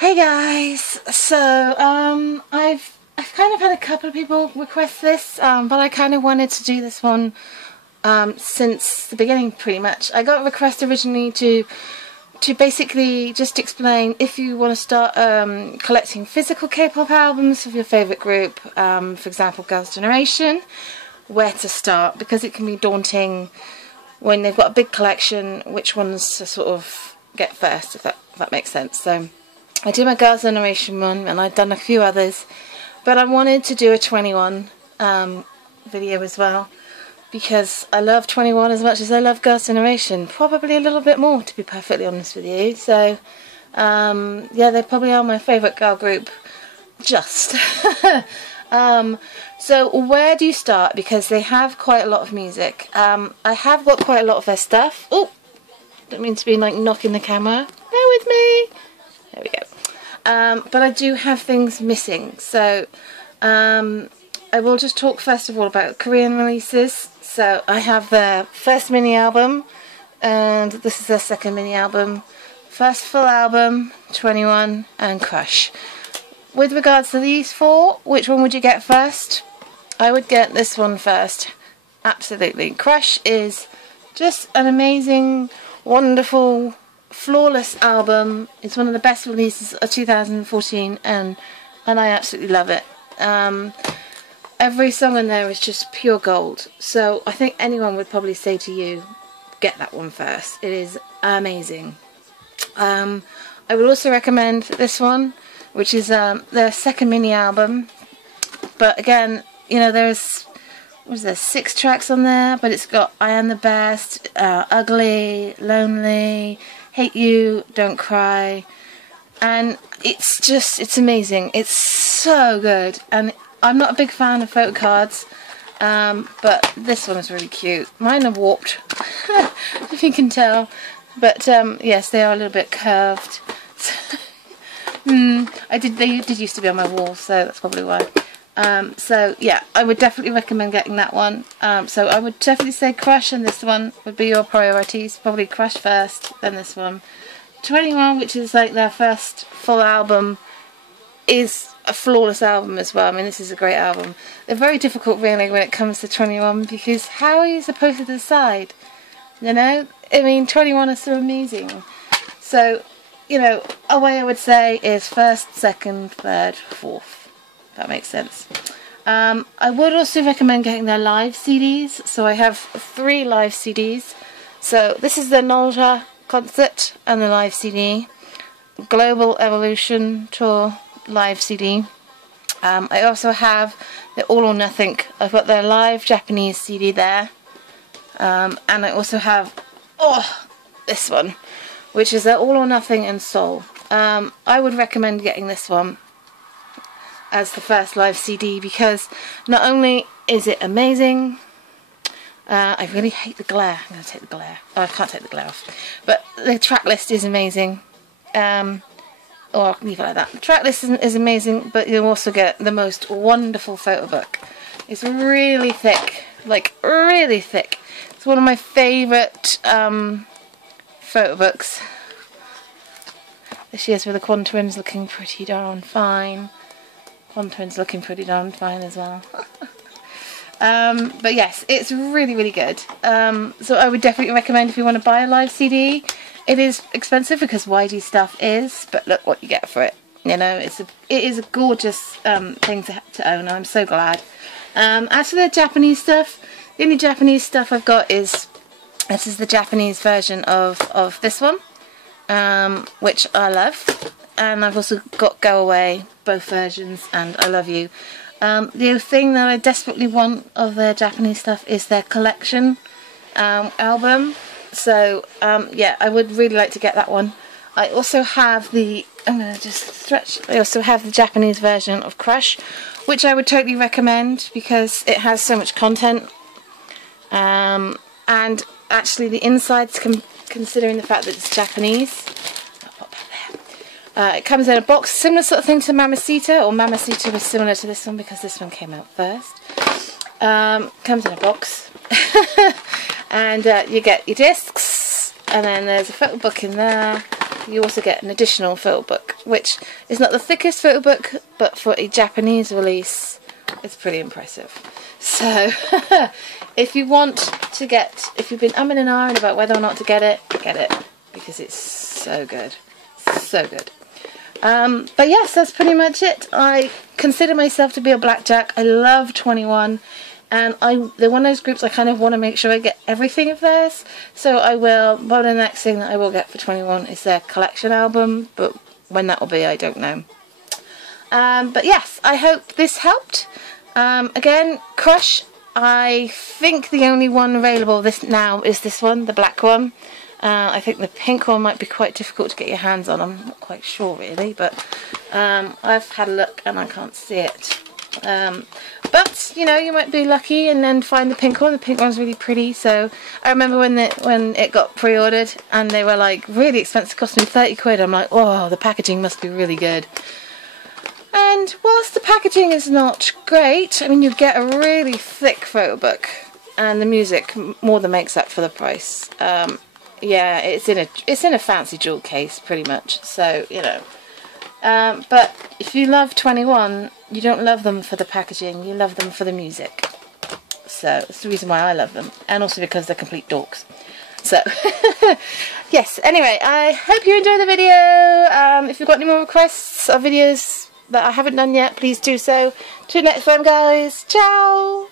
Hey guys, so I've kind of had a couple of people request this, but I kind of wanted to do this one since the beginning pretty much. I got a request originally to basically just explain if you want to start collecting physical K-pop albums of your favourite group, for example Girls' Generation, where to start, because it can be daunting when they've got a big collection, which ones to sort of get first, if that makes sense. So I did my Girls' Generation one, and I've done a few others, but I wanted to do a 21 video as well, because I love 21 as much as I love Girls' Generation, probably a little bit more, to be perfectly honest with you. So yeah, they probably are my favourite girl group, just. So where do you start? Because they have quite a lot of music. I have got quite a lot of their stuff. Oh, don't mean to be like knocking the camera. Bear with me. There we go. But I do have things missing. So I will just talk first of all about Korean releases. So I have their first mini album, and this is their second mini album. First full album, 21, and Crush. With regards to these four, which one would you get first? I would get this one first. Absolutely. Crush is just an amazing, wonderful, flawless album. It's one of the best releases of 2014, and I absolutely love it. Every song in there is just pure gold. So I think anyone would probably say to you, get that one first. It is amazing. I would also recommend this one, which is their second mini album. But again, you know, there's, what is there, 6 tracks on there, but it's got I Am the Best, Ugly, Lonely, Hate You, Don't Cry, and it's amazing. It's so good, and I'm not a big fan of photo cards, but this one is really cute. Mine are warped, if you can tell, but yes, they are a little bit curved. They did used to be on my wall, so that's probably why. So yeah, I would definitely recommend getting that one. So I would definitely say Crush and this one would be your priorities. Probably Crush first, then this one. 21, which is like their first full album, is a flawless album as well. I mean, this is a great album. They're very difficult really when it comes to 21, because how are you supposed to decide? You know? I mean, 21 is so amazing. So, you know, a way I would say is first, second, third, fourth. That makes sense. I would also recommend getting their live CDs. So I have 3 live CDs. So this is the Nolja concert and the live CD. Global Evolution Tour live CD. I also have the All or Nothing. I've got their live Japanese CD there. And I also have, this one, which is their All or Nothing in Seoul. I would recommend getting this one as the first live CD, because not only is it amazing, I really hate the glare. I'm going to take the glare. Oh, I can't take the glare off. But the track list is amazing. Or I'll leave it like that. The track list is amazing, but you'll also get the most wonderful photo book. It's really thick, like really thick. It's one of my favourite photo books. There she is with the Quan twins looking pretty darn fine. Quan twins looking pretty darn fine as well. But yes, it's really, really good. So I would definitely recommend if you want to buy a live CD. It is expensive because YG stuff is, but look what you get for it. You know, it is a gorgeous thing to own. I'm so glad. As for the Japanese stuff, the only Japanese stuff I've got is, this is the Japanese version of this one, which I love. And I've also got Go Away, both versions, and I Love You. The thing that I desperately want of their Japanese stuff is their collection album. So yeah, I would really like to get that one. I also have the, I'm going to just stretch, I also have the Japanese version of Crush, which I would totally recommend because it has so much content. And actually the insides, considering the fact that it's Japanese, it comes in a box, similar sort of thing to Mamacita, or Mamacita was similar to this one because this one came out first. Comes in a box, and you get your discs, and then there's a photo book in there, you also get an additional photo book, which is not the thickest photo book, but for a Japanese release, it's pretty impressive. So, if you want to get, if you've been umming and ahhing about whether or not to get it, because it's so good. So good. But yes, that's pretty much it. I consider myself to be a blackjack. I love 21, and they're one of those groups I kind of want to make sure I get everything of theirs. So I will. Well, the next thing that I will get for 21 is their collection album, but when that will be, I don't know. But yes, I hope this helped. Again, Crush. I think the only one available now is this one, the black one. I think the pink one might be quite difficult to get your hands on. I'm not quite sure really, but I've had a look and I can't see it. But you know, you might be lucky and then find the pink one. The pink one's really pretty. So I remember when it got pre-ordered and they were like really expensive, cost me 30 quid. I'm like, oh, the packaging must be really good. And whilst the packaging is not great, I mean, you get a really thick photo book, and the music more than makes up for the price. Yeah, it's in a fancy jewel case, pretty much. So you know, but if you love 21, you don't love them for the packaging. You love them for the music. So that's the reason why I love them, and also because they're complete dorks. So yes. Anyway, I hope you enjoyed the video. If you've got any more requests or videos that I haven't done yet, please do so. Till next time, guys. Ciao.